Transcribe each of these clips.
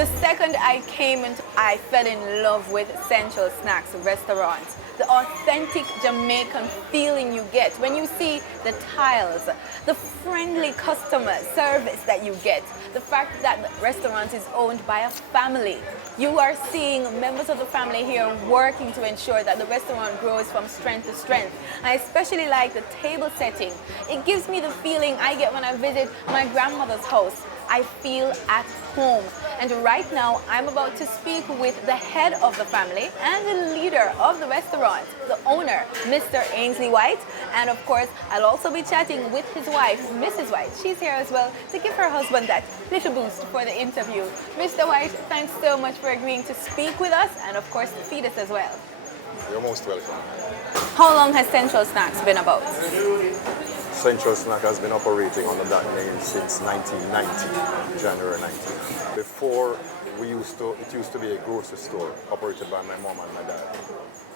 The second I came into, I fell in love with Central Snacks restaurant. The authentic Jamaican feeling you get when you see the tiles, the friendly customer service that you get, the fact that the restaurant is owned by a family. You are seeing members of the family here working to ensure that the restaurant grows from strength to strength. I especially like the table setting. It gives me the feeling I get when I visit my grandmother's house. I feel at home. And right now, I'm about to speak with the head of the family and the leader of the restaurant, the owner, Mr. Ainsley White. And of course, I'll also be chatting with his wife, Mrs. White. She's here as well to give her husband that little boost for the interview. Mr. White, thanks so much for agreeing to speak with us and of course to feed us as well. You're most welcome. How long has Central Snacks been about? Central Snack has been operating under that name since 1990, January 19. Before, it used to be a grocery store operated by my mom and my dad.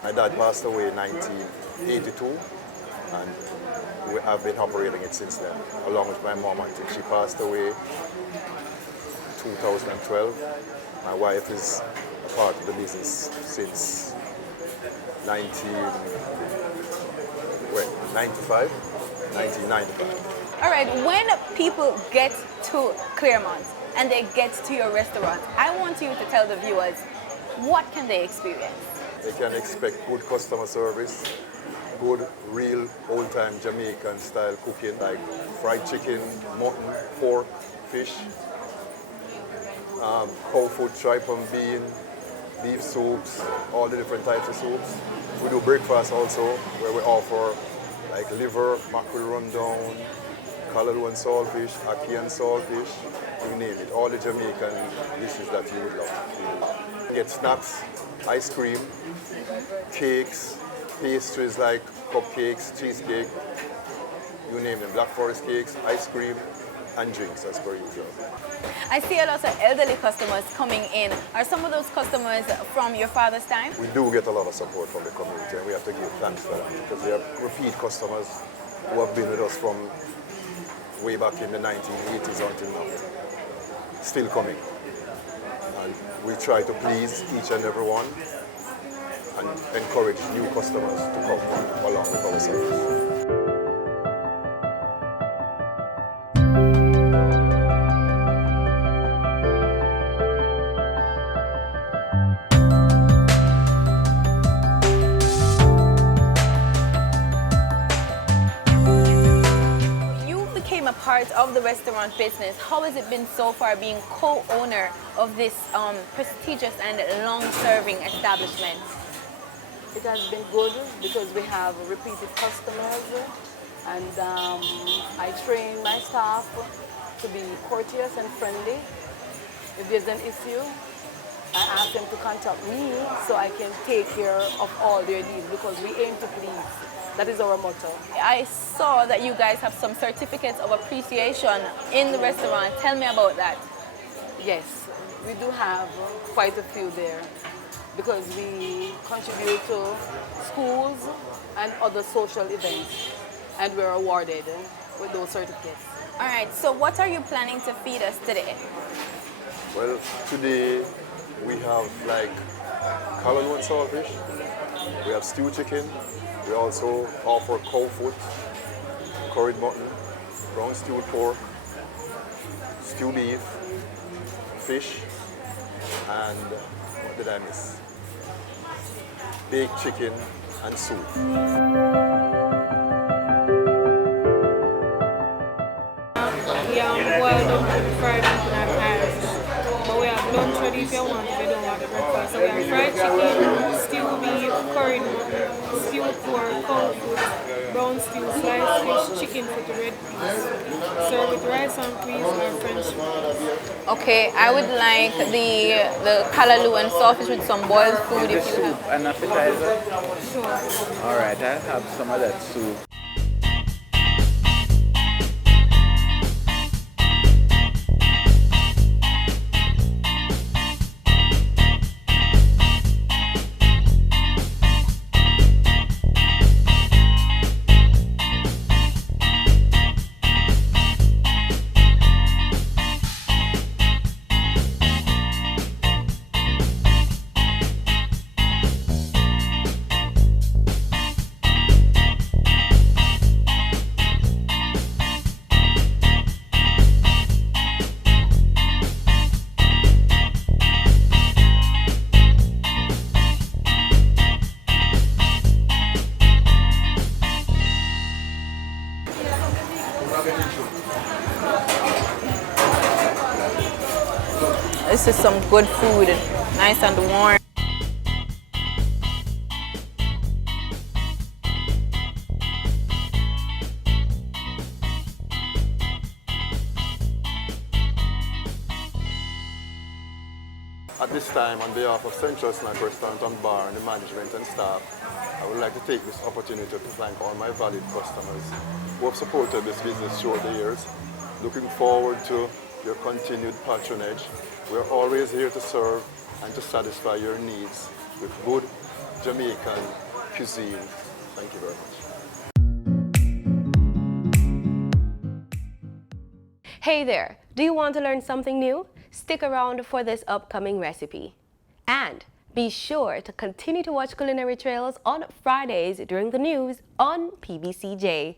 My dad passed away in 1982, and we have been operating it since then, along with my mom until she passed away in 2012. My wife is a part of the business since 1995. All right, when people get to Claremont and they get to your restaurant, I want you to tell the viewers, what can they experience? They can expect good customer service, good, real, old-time Jamaican style cooking, like fried chicken, mutton, pork, fish, cow food, tripe and bean, beef soups, all the different types of soups. We do breakfast also, where we offer like liver, mackerel rundown, callaloo and saltfish, ackee and saltfish, you name it. All the Jamaican dishes that you would love. You get snacks, ice cream, cakes, pastries like cupcakes, cheesecake, you name them, black forest cakes, ice cream, and drinks as per usual. I see a lot of elderly customers coming in. Are some of those customers from your father's time? We do get a lot of support from the community, and we have to give thanks for that, because we have repeat customers who have been with us from way back in the 1980s until now, still coming. And we try to please each and every one and encourage new customers to come along with our service. Part of the restaurant business. How has it been so far being co-owner of this prestigious and long-serving establishment? It has been good because we have repeated customers, and I train my staff to be courteous and friendly. If there's an issue, I ask them to contact me so I can take care of all their needs, because we aim to please. That is our motto. I saw that you guys have some certificates of appreciation in the restaurant. Tell me about that. Yes, we do have quite a few there because we contribute to schools and other social events, and we're awarded with those certificates. All right, so what are you planning to feed us today? Well, today we have like callaloo and saltfish. We have stewed chicken. We also offer cow foot, curried mutton, brown stewed pork, stewed beef, fish, and what did I miss? Baked chicken and soup. We have boiled up fried and Irish. But we have lunch ready if you want, if you don't want the breakfast. So we have fried chicken, stewed beef, curried mutton, stewed pork, cow food, brown stew, sliced fish, chicken foot, red peas. Serve with rice and peas or French fries. Okay, I would like the callaloo and saltfish with some boiled food if you have. An appetizer? Sure. All right, I'll have some of that soup. This is some good food, nice and warm. At this time, on behalf of Central Snack Restaurant and Bar and the management and staff, I would like to take this opportunity to thank all my valued customers who have supported this business through the years. Looking forward to your continued patronage. We're always here to serve and to satisfy your needs with good Jamaican cuisine. Thank you very much. Hey there, do you want to learn something new? Stick around for this upcoming recipe. And be sure to continue to watch Culinary Trails on Fridays during the news on PBCJ.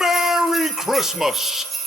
Merry Christmas!